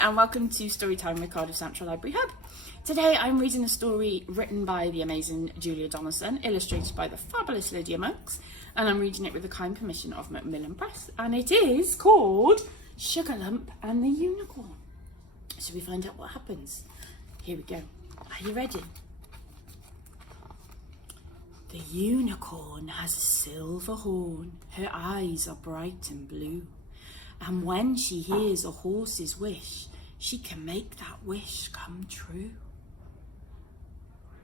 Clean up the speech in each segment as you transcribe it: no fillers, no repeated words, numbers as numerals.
and welcome to Storytime with Cardiff Central Library Hub. Today I'm reading a story written by the amazing Julia Donaldson, illustrated by the fabulous Lydia Monks, and I'm reading it with the kind permission of Macmillan Press, and it is called Sugarlump and the Unicorn. Shall we find out what happens? Here we go. Are you ready? The unicorn has a silver horn, her eyes are bright and blue. And when she hears a horse's wish, she can make that wish come true.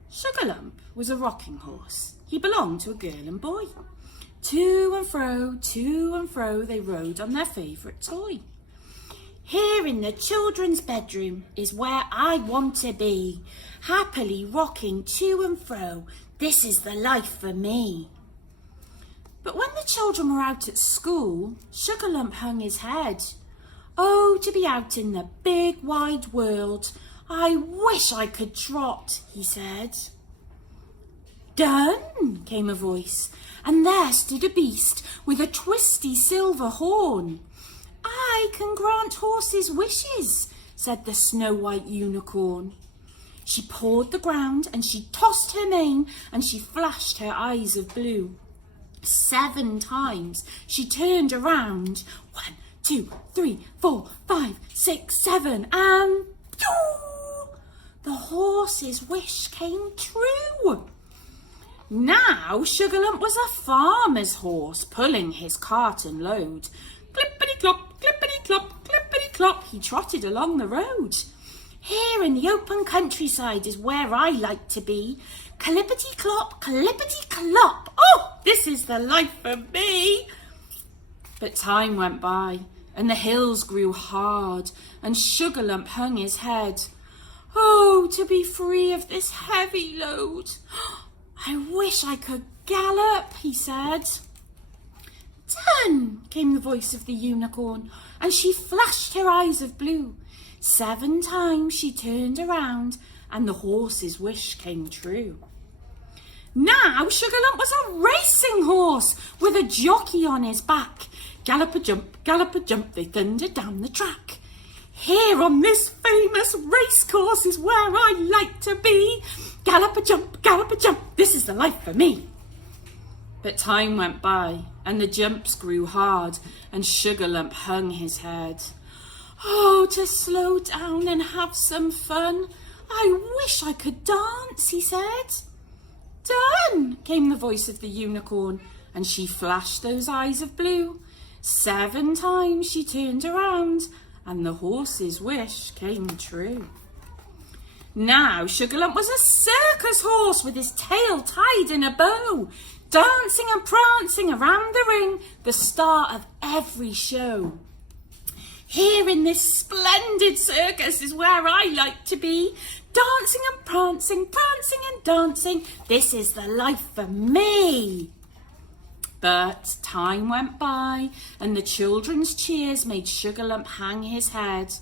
Sugarlump was a rocking horse. He belonged to a girl and boy. To and fro, they rode on their favourite toy. Here in the children's bedroom is where I want to be, happily rocking to and fro. This is the life for me. But when the children were out at school, Sugarlump hung his head. Oh, to be out in the big wide world. I wish I could trot, he said. Done, came a voice, and there stood a beast with a twisty silver horn. I can grant horses wishes, said the snow-white unicorn. She pawed the ground and she tossed her mane and she flashed her eyes of blue. 7 times she turned around. 1, 2, 3, 4, 5, 6, 7, and the horse's wish came true. Now Sugarlump was a farmer's horse pulling his cart and load. Clippity-clop, clippity-clop, clippity-clop, he trotted along the road. Here in the open countryside is where I like to be. Clippity-clop, clippity-clop. Oh, this is the life for me. But time went by and the hills grew hard and Sugarlump hung his head. Oh, to be free of this heavy load. I wish I could gallop, he said. Done, came the voice of the unicorn, and she flashed her eyes of blue. 7 times she turned around and the horse's wish came true. Now Sugarlump was a racing horse with a jockey on his back. Gallop a jump, they thundered down the track. Here on this famous race course is where I like to be. Gallop a jump, this is the life for me. But time went by and the jumps grew hard and Sugarlump hung his head. Oh, to slow down and have some fun. I wish I could dance, he said. Done, came the voice of the unicorn, and she flashed those eyes of blue. 7 times she turned around, and the horse's wish came true. Now Sugarlump was a circus horse with his tail tied in a bow, dancing and prancing around the ring, the star of every show. Here in this splendid circus is where I like to be, dancing and prancing, prancing and dancing. This is the life for me. But time went by and the children's cheers made Sugarlump hang his head.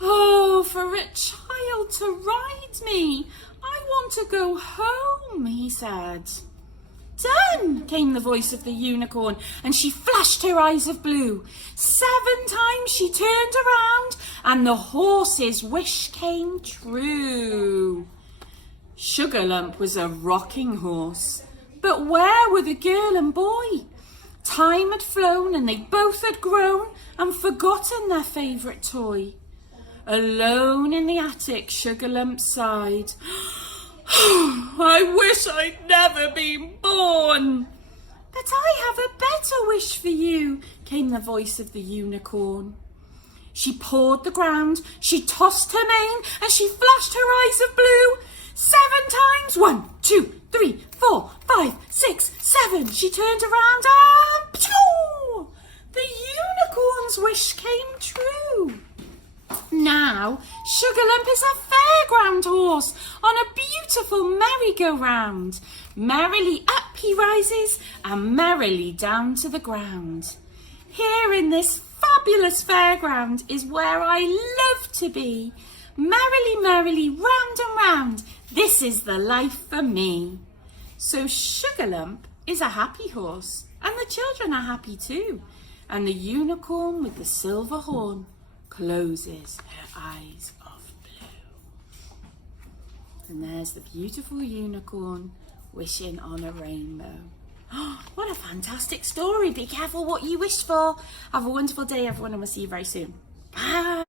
Oh, for a child to ride me. I want to go home, he said. Done, came the voice of the unicorn, and she flashed her eyes of blue. 7 times she turned around, and the horse's wish came true. Sugarlump was a rocking horse, but where were the girl and boy? Time had flown, and they both had grown, and forgotten their favourite toy. Alone in the attic, Sugarlump sighed. I wish I'd never been born. But I have a better wish for you, came the voice of the unicorn. She pawed the ground, she tossed her mane, and she flashed her eyes of blue. 7 times, 1, 2, 3, 4, 5, 6, 7. She turned around and pshoo! The unicorn's wish came true. Now Sugarlump is a fairground horse on a beautiful merry-go-round. Merrily up he rises and merrily down to the ground. Here in this fabulous fairground is where I love to be. Merrily, merrily, round and round, this is the life for me. So Sugarlump is a happy horse, and the children are happy too. And the unicorn with the silver horn closes her eyes of blue. And there's the beautiful unicorn wishing on a rainbow. Oh, what a fantastic story. Be careful what you wish for. Have a wonderful day, everyone, and we'll see you very soon. Bye.